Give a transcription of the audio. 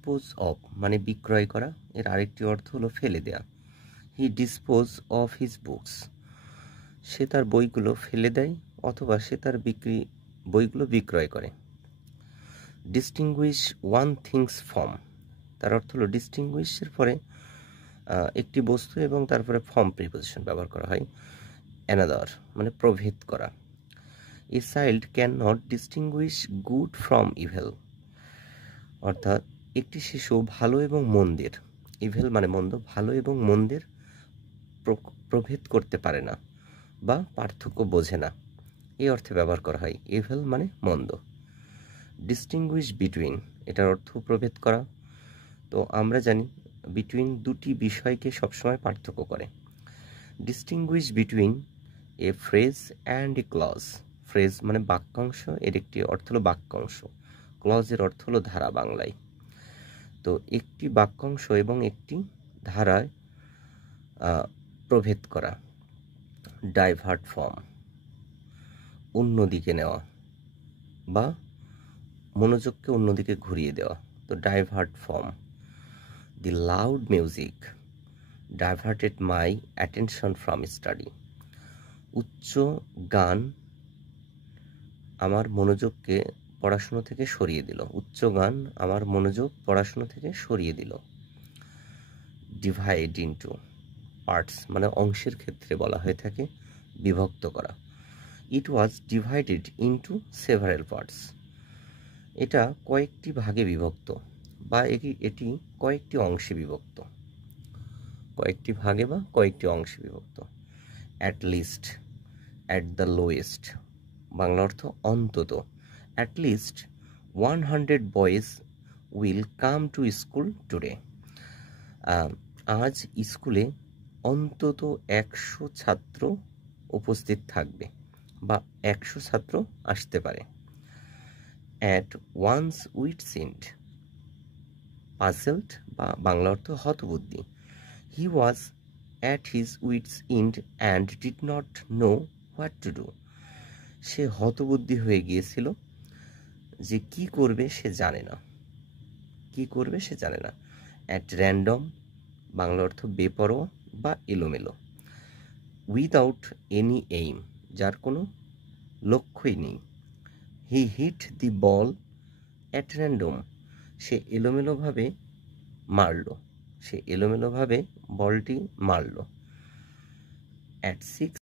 Dispose of মানে বিক্রয় করা, এর আরেকটি অর্থ হলো ফেলে দেয়া। হি ডিসপোজ অফ হিজ বুকস, সে তার বইগুলো ফেলে দেয় অথবা সে তার বইগুলো বিক্রয় করে। ডিস্টিংগুইশ ওয়ান থিংস ফ্রম, তার অর্থ হলো ডিস্টিংগুইশের পরে একটি বস্তু এবং তারপরে ফ্রম প্রিপোজিশন ব্যবহার করা হয়। অ্যানাদার মানে প্রভেদ করা। A child can not distinguished good from evil, অর্থাৎ একটি শিশু ভালো এবং মন্দের, ইভেল মানে মন্দ, ভালো এবং মন্দের প্রভেদ করতে পারে না বা পার্থক্য বোঝে না, এই অর্থে ব্যবহার করা হয়। ইভেল মানে মন্দ। ডিস্টিংগুইশ বিটুইন, এটার অর্থ প্রভেদ করা। তো আমরা জানি বিটুইন দুটি বিষয়কে সবসময় পার্থক্য করে। Distinguish between a phrase and a clause, phrase মানে বাক্যাংশ, এর একটি অর্থ হলো বাক্যাংশ, ক্লজের অর্থ হলো ধারা বাংলায়। তো একটি বাক্যাংশ এবং একটি ধারায় প্রভেদ করা। ডাইভার্ট ফ্রম, অন্যদিকে নেওয়া বা মনোযোগকে অন্যদিকে ঘুরিয়ে দেওয়া। তো divert from. The loud music diverted my attention from study, উচ্চ গান আমার মনোযোগকে পড়াশুনো থেকে সরিয়ে দিল, উচ্চ গান আমার মনোযোগ পড়াশুনো থেকে সরিয়ে দিল। ডিভাইড ইনটু পার্টস মানে অংশের ক্ষেত্রে বলা হয়ে থাকে বিভক্ত করা। It was divided into several parts, এটা কয়েকটি ভাগে বিভক্ত বা এটি কয়েকটি অংশে বিভক্ত, কয়েকটি ভাগে বা কয়েকটি অংশে বিভক্ত। At least, at the lowest, Bangla অর্থ অন্তত। At least 100 boys will come to school today, আজ স্কুলে অন্তত 100 ছাত্র উপস্থিত থাকবে বা 100 ছাত্র আসতে পারে। At one's wit's end, puzzled বা বাংলা অর্থ হতবুদ্ধি। He was at his wits end and did not know what to do, সে হতবুদ্ধি হয়ে গিয়েছিল যে কি করবে সে জানে না, কি করবে সে জানে না। অ্যাট র্যান্ডম, বাংলা অর্থ বেপরোয়া বা এলোমেলো। উইদাউট এনি এইম, যার কোনো লক্ষ্যই নেই। He hit the ball at random, সে এলোমেলোভাবে মারল, সে এলোমেলোভাবে বলটি মারল। অ্যাট 6